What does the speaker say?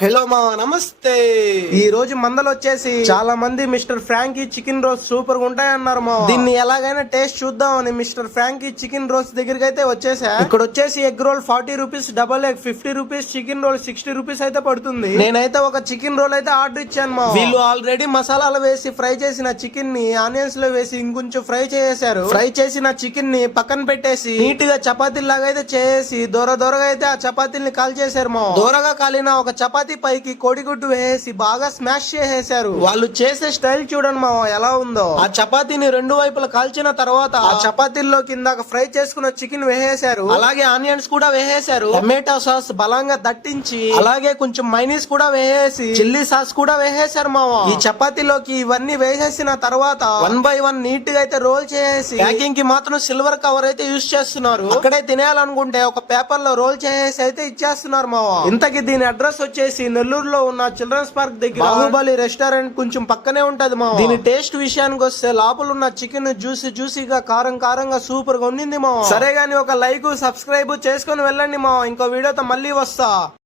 Hello మా నమస్తే. ఈ రోజు మందలు వచ్చేసి చాలా మంది మిస్టర్ ఫ్రాంకీ చికెన్ రోస్ సూపర్గా ఉంటాయన్నారు మా. దీన్ని ఎలాగైనా టేస్ట్ చూద్దామని మిస్టర్ ఫ్రాంకీ చికెన్ రోస్ దగ్గరికి అయితే వచ్చేసా? ఇక్కడ వచ్చేసి egg roll forty rupees double egg fifty rupees chicken roll sixty rupees అయితే పడుతుంది. నేనైతే ఒక చికెన్ రోల్ అయితే ఆర్డర్ ఇచ్చాను మా. వీళ్ళు ఆల్రెడీ మసాలాలు వేసి ఫ్రై చేసిన చికెన్ని ఆనియన్స్లో వేసి ఇంకొంచెం ఫ్రై చేసేసారు ఫ్రై చేసిన చికెన్ని పక్కన పెట్టేసి నీట్గా చపాతీ లాగా అయితే చేసి దూర దూరగా అయితే ఆ చపాతీల్ని కాల్ చేశారు మా. దూరగా కాలిన ఒక చపాతీ పైకి కోడిగుడ్డు వేసి బాగా స్మాష్ చేసేసారు వాళ్ళు చేసే స్టైల్ చూడండి మామ ఎలా ఉందో. ఆ చపాతీని రెండు వైపులా కాల్చిన తర్వాత ఆ చపాతీల్లో కింద ఫ్రై చేసుకున్న చికెన్ వేసేశారు. అలాగే ఆనియన్స్ కూడా వేసేశారు. టమాటో సాస్ బలంగా దట్టించి అలాగే కొంచెం మైనీస్ కూడా వేసేసి చిల్లీ సాస్ కూడా వేసేశారు మామ ఈ చపాతీలోకి ఇవన్నీ వేసేసిన తర్వాత వన్ బై వన్ నీట్గా అయితే రోల్ చేసేసి ప్యాకింగ్కి మాత్రం సిల్వర్ కవర్ అయితే యూస్ చేస్తున్నారు. అక్కడే తినేయాలనుకుంటే ఒక పేపర్లో రోల్ చేసేసి అయితే ఇచ్చేస్తున్నారు మావ. ఇంతకి దీని అడ్రస్ వచ్చేసి వచ్చేసి నెల్లూరులో ఉన్న చిల్డ్రన్స్ పార్క్ దగ్గర బాహుబలి రెస్టారెంట్ కొంచెం పక్కనే ఉంటది మా దీని టేస్ట్ విషయానికి వస్తే లోపల ఉన్న చికెన్ జ్యూసీ జ్యూసీగా కారం కారంగా సూపర్గా ఉండింది మా సరే గాని ఒక లైక్ సబ్స్క్రైబ్ చేసుకొని వెళ్ళండి మా ఇంకో వీడియోతో మళ్ళీ వస్తా.